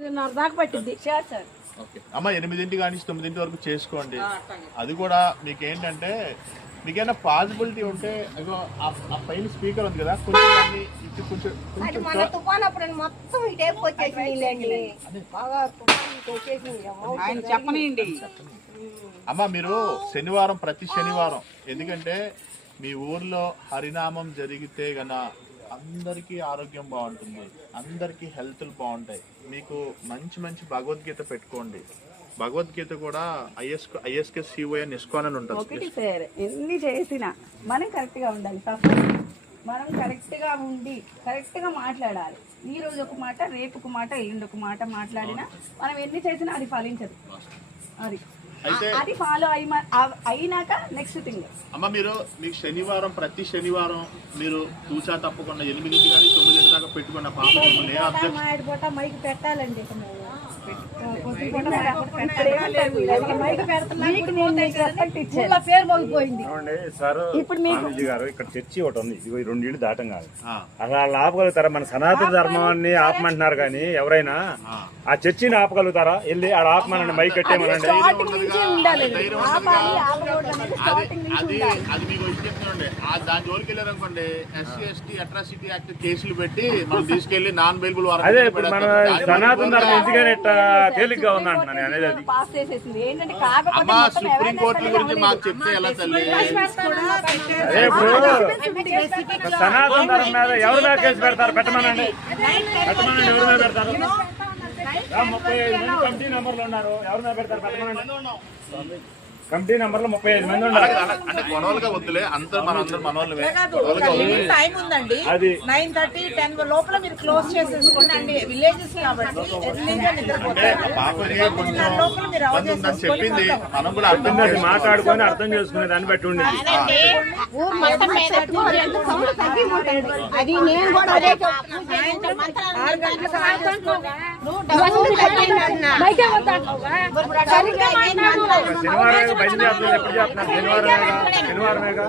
దాకా పట్టింది sir. Okay అమ్మ 8 కానీ 9 వరకు చేసుకోండి. అది కూడా మీకు ఏంటంటే మీకైనా పాసిబిలిటీ ఉంటే అదో ఆ పైన స్పీకర్ ఉంది కదా కొంచెం దాన్ని ఇటు కొంచెం తుఫాన్ అప్పుడు మొత్తం ఇటేపు చెప్పనియండి అమ్మ. మీరు శనివారం ప్రతి శనివారం ఎందుకంటే మీ ఊర్లో హరినామం జరిగితే గన అందరికీ ఆరోగ్యం బాగుంటుంది, అందరికీ హెల్త్లు బాగుంటాయి. మీకు మంచి మంచి భగవద్గీత పెట్టుకోండి. భగవద్గీత కూడా ఐఎస్కే సిఓఎన్ ఇస్కాన్ అని ఉంటుంది. ఒకటి సార్ ఎన్ని చేసినా మనం కరెక్ట్ గా ఉండాలి. తప్ప మనం కరెక్ట్ గా ఉండి కరెక్ట్ గా మాట్లాడాలి. ఈ రోజు ఒక మాట, రేపు ఒక మాట, ఎల్లుండి ఒక మాట మాట్లాడినా మనం ఎన్ని చేసినా అది ఫలించదు. అది ఫాలో అయినాక నెక్స్ట్ థింగ్ అమ్మ. మీకు శనివారం ప్రతి శనివారం మీరు తూచా తప్పకుండా 8 కానీ 9 దాకా పెట్టుకున్న పాప మైక్ పెట్టాలండి. ఇప్పుడు గారు ఇక్కడ చర్చి ఒకటి ఉంది, ఇది 2 ఇళ్ళు దాటం కాదు. అలా ఆపగలుగుతారా? మన సనాతన ధర్మాన్ని ఆపమంటున్నారు కానీ ఎవరైనా ఆ చర్చిని ఆపగలుగుతారా? వెళ్ళి ఆడ ఆపమనండి, మైక్ కట్టేమనండి. అది మీకు చెప్తానండి. దాని జోలికి వెళ్ళారనుకోండి ఎస్సీ ఎస్టీ అట్రాసిటీ యాక్ట్ కేసులు పెట్టి మనం తీసుకెళ్లి నాన్ బెయిలబుల్. అదే ఇప్పుడు మన సనాతన ధర్మం ఎందుకని తేలిగ్గా ఉంది అంటున్నాను అనేది. అది అమ్మా సుప్రీం కోర్టు గురించి మాకు చెప్తే ఎలా తల్లి? అదే ఇప్పుడు సనాతన ధర్మం మీద ఎవరి మీద కేసు పెడతారు? పెట్టమనండి, ఎవరి మీద పెడతారు? 35 మంది కమిటీ నంబర్లు ఉన్నారు, ఎవరి మీద పెడతారు? పెట్టమనండి. కమిటీ నంబర్ లో 35 మంది ఉన్నారు. అంటే గొడవలుగా వద్దులే, అందరూ మనోళ్ళమే. టైం ఉందండి, 9:30, 10 లోపల మీరు క్లోజ్ చేసేసుకోండి అండి. విలేజెస్ కాబట్టి చెప్పింది మనం కూడా అర్థం మాట్లాడుకొని అర్థం చేసుకునే దాన్ని బట్టి ఉండేది. అది నేను కూడా శనివారం బయట ఎప్పుడు చేస్తున్నారు? శనివారమేగా.